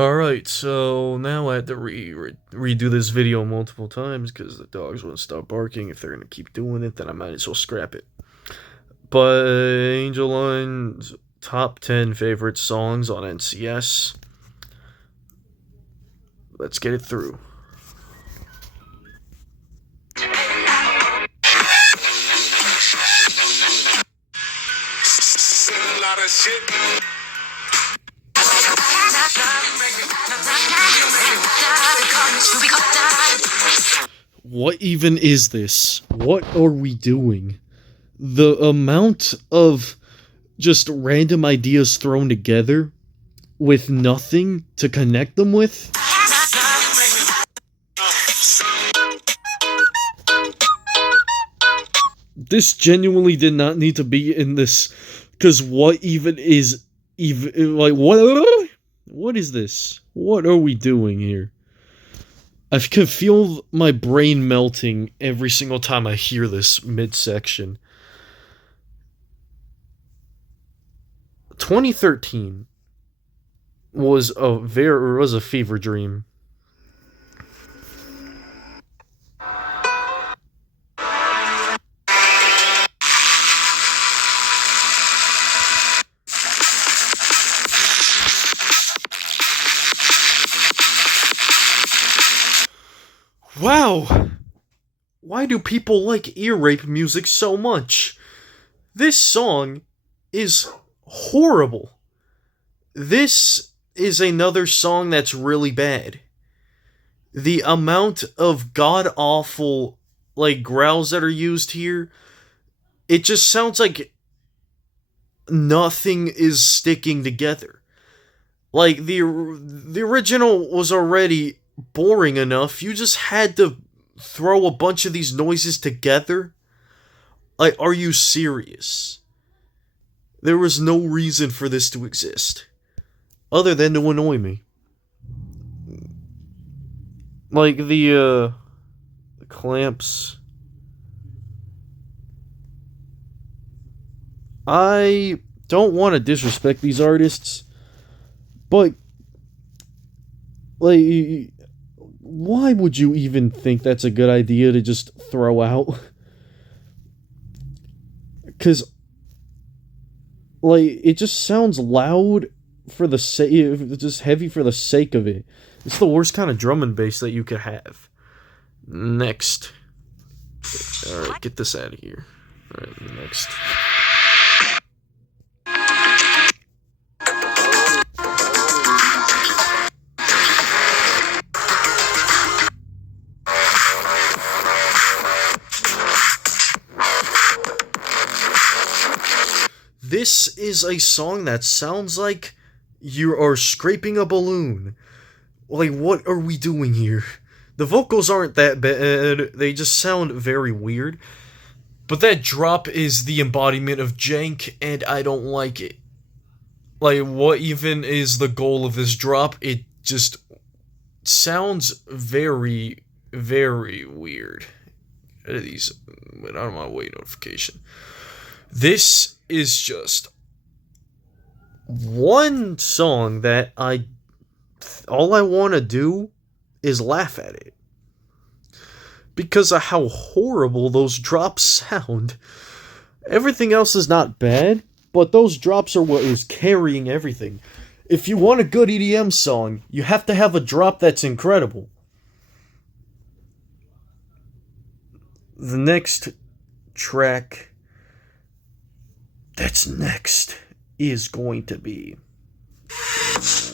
Alright, so now I had to redo this video multiple times because the dogs wouldn't stop barking. If they're gonna keep doing it, then I might as well scrap it. But Angel Line's top 10 favorite songs on NCS. Let's get it through. What even is this? What are we doing? The amount of just random ideas thrown together with nothing to connect them with? This genuinely did not need to be in this, because what even is even like what is this? What are we doing here? I can feel my brain melting every single time I hear this midsection. 2013 was a fever dream. Wow! Why do people like ear rape music so much? This song is horrible. This is another song that's really bad. The amount of god awful like growls that are used here, it just sounds like nothing is sticking together. Like the original was already boring enough. You just had to throw a bunch of these noises together. Like, are you serious? There was no reason for this to exist other than to annoy me. Like the clamps. I don't want to disrespect these artists, but like, why would you even think that's a good idea to just throw out? Because, like, it just sounds loud for the sake, just heavy for the sake of it. It's the worst kind of drum and bass that you could have. Next. Alright, get this out of here. Alright, next. This is a song that sounds like you are scraping a balloon. Like, what are we doing here? The vocals aren't that bad, they just sound very weird. But that drop is the embodiment of jank, and I don't like it. Like, what even is the goal of this drop? It just sounds very, very weird. These went out of my way notification. This is just one song that all I want to do is laugh at it because of how horrible those drops sound. Everything else is not bad, but those drops are what is carrying everything. If you want a good EDM song, you have to have a drop that's incredible. The next track that's next is going to be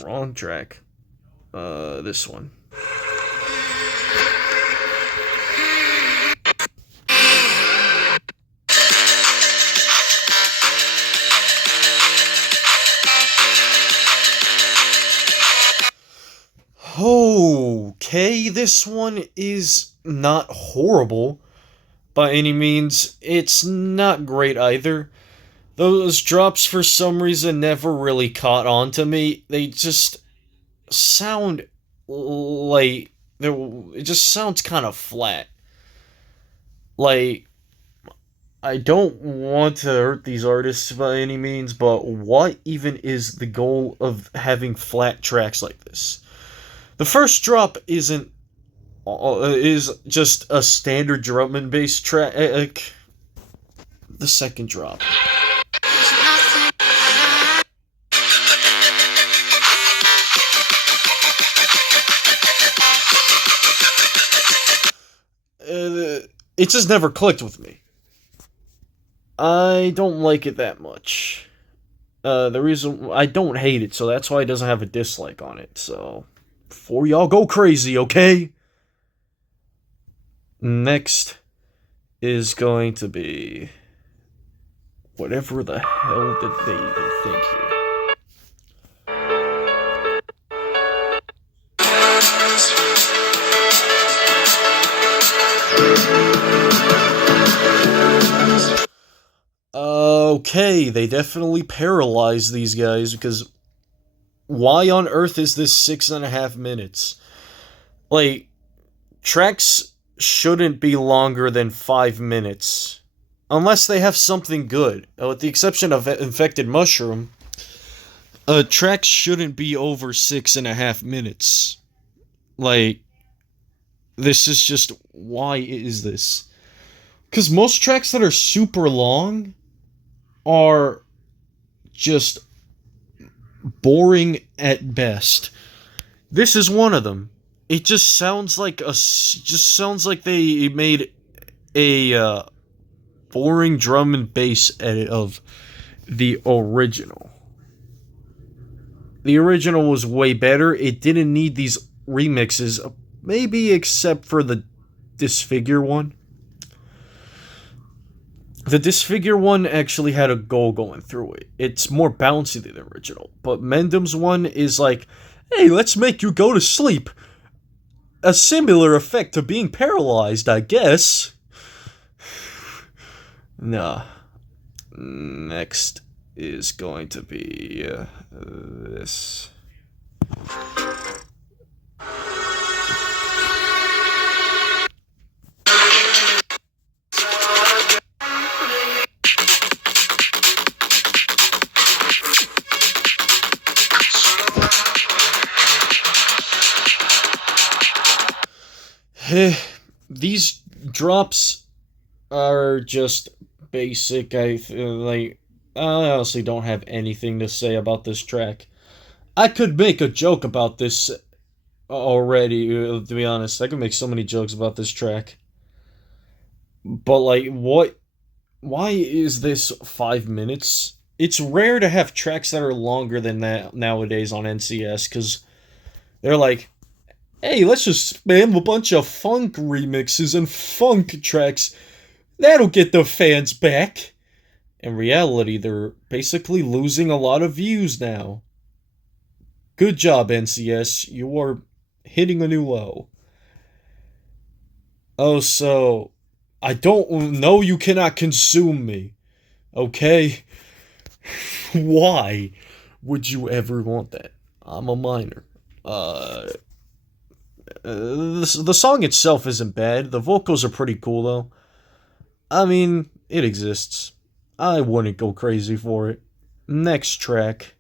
wrong track. This one. Okay, this one is not horrible by any means. It's not great either. Those drops, for some reason, never really caught on to me. They just sound like it just sounds kind of flat. Like, I don't want to hurt these artists by any means, but what even is the goal of having flat tracks like this? The first drop is just a standard drum and bass track. The second drop. It just never clicked with me. I don't like it that much. The reason I don't hate it, so that's why it doesn't have a dislike on it. So, before y'all go crazy, okay? Next is going to be whatever the hell did they even think here? Okay, they definitely paralyzed these guys because why on earth is this 6.5 minutes? Like, tracks shouldn't be longer than 5 minutes. Unless they have something good. With the exception of Infected Mushroom, tracks shouldn't be over 6.5 minutes. Like, this is just, why is this? Because most tracks that are super long are just boring at best. This is one of them. It just sounds like they made a boring drum and bass edit of the original. The original was way better. It didn't need these remixes, maybe except for the Disfigure one. The Disfigure one actually had a goal going through it. It's more bouncy than the original. But Mendham's one is like, hey, let's make you go to sleep. A similar effect to being paralyzed, I guess. Nah. Next is going to be this. These drops are just basic. I honestly don't have anything to say about this track. I could make a joke about this already, to be honest. I could make so many jokes about this track. But, like, what? Why is this 5 minutes? It's rare to have tracks that are longer than that nowadays on NCS, because they're like, hey, let's just spam a bunch of funk remixes and funk tracks. That'll get the fans back. In reality, they're basically losing a lot of views now. Good job, NCS. You are hitting a new low. Oh, so I don't know, you cannot consume me. Okay? Why would you ever want that? I'm a minor. The song itself isn't bad. The vocals are pretty cool, though. I mean, it exists. I wouldn't go crazy for it. Next track.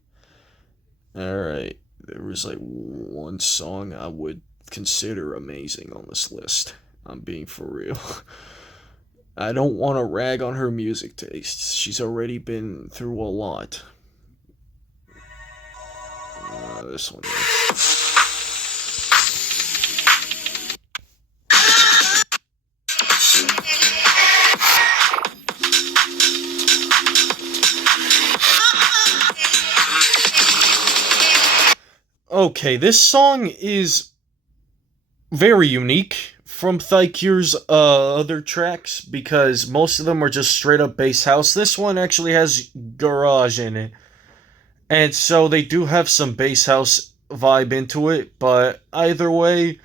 Alright. There was like one song I would consider amazing on this list. I'm being for real. I don't want to rag on her music tastes. She's already been through a lot. This one. Okay, this song is very unique from Thycure's other tracks because most of them are just straight up bass house. This one actually has garage in it. And so they do have some bass house vibe into it, but either way,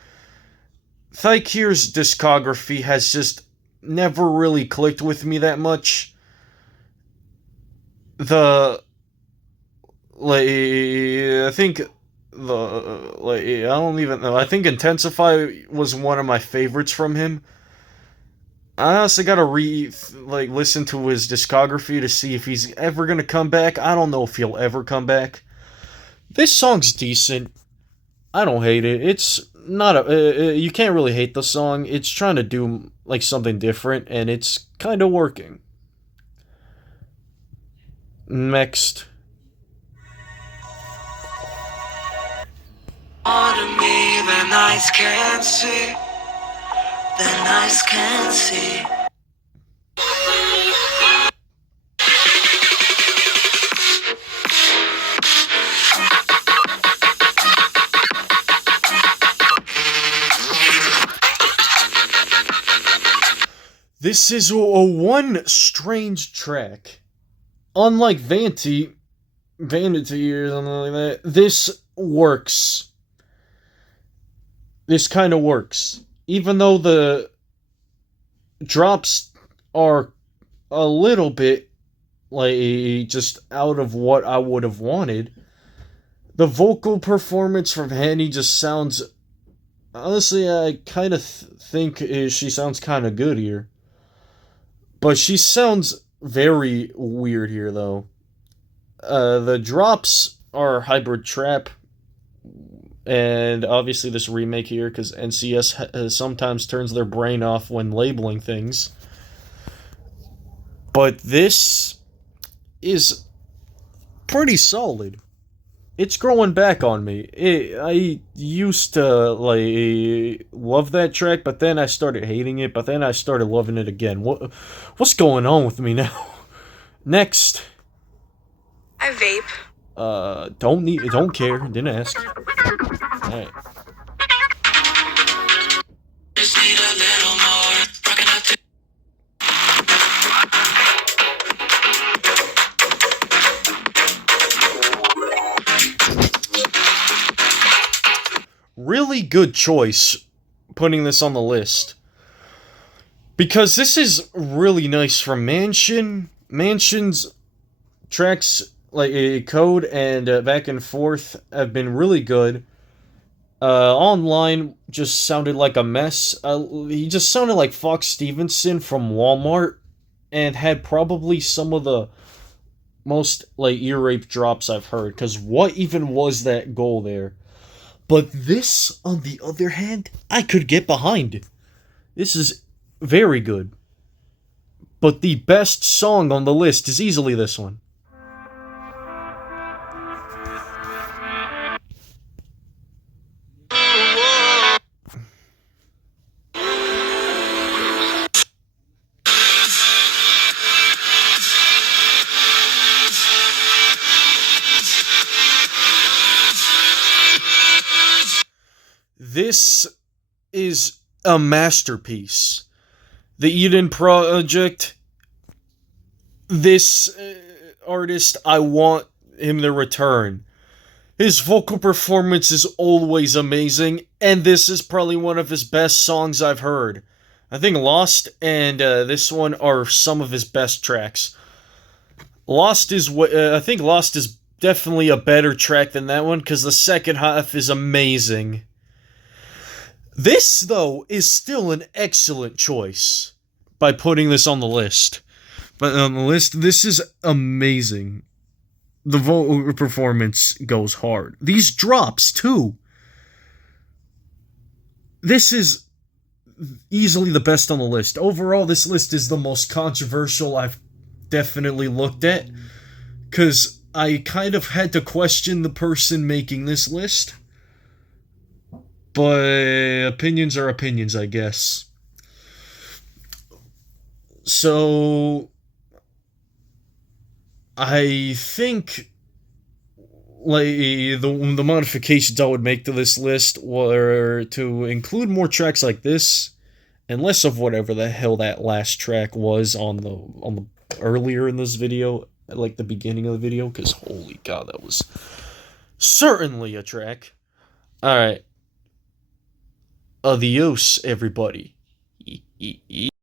Thycure's discography has just never really clicked with me that much. I think I don't even know. I think Intensify was one of my favorites from him. I honestly gotta listen to his discography to see if he's ever gonna come back. I don't know if he'll ever come back. This song's decent. I don't hate it. It's not you can't really hate the song. It's trying to do like something different, and it's kind of working. Next. On me, then eyes can't see. Then eyes can't see. This is a one strange track. Unlike Vanity or something like that, this works. This kind of works. Even though the drops are a little bit like just out of what I would have wanted, the vocal performance from Henny just sounds. Honestly, I kind of think she sounds kind of good here. But she sounds very weird here, though. The drops are hybrid trap, and obviously this remake here, because NCS sometimes turns their brain off when labeling things. But this is pretty solid. It's growing back on me. I used to love that track, but then I started hating it. But then I started loving it again. What's going on with me now? Next. I vape. Don't care. Didn't ask. All right. Just need a little more. Rockin' out to Really good choice putting this on the list. Because this is really nice from Mansion. Mansion's tracks, like Code and Back and Forth, have been really good. Online just sounded like a mess. He just sounded like Fox Stevenson from Walmart and had probably some of the most ear rape drops I've heard. Because what even was that goal there? But this, on the other hand, I could get behind. This is very good. But the best song on the list is easily this one. This is a masterpiece. The Eden Project, this artist, I want him to return. His vocal performance is always amazing, and this is probably one of his best songs I've heard. I think Lost and this one are some of his best tracks. I think Lost is definitely a better track than that one, because the second half is amazing. This, though, is still an excellent choice by putting this on the list. But on the list, this is amazing. The vocal performance goes hard. These drops, too. This is easily the best on the list. Overall, this list is the most controversial I've definitely looked at. Because I kind of had to question the person making this list. But opinions are opinions, I guess. So I think the modifications I would make to this list were to include more tracks like this and less of whatever the hell that last track was on the earlier in this video, like the beginning of the video, because holy god, that was certainly a track. All right. Adios, everybody.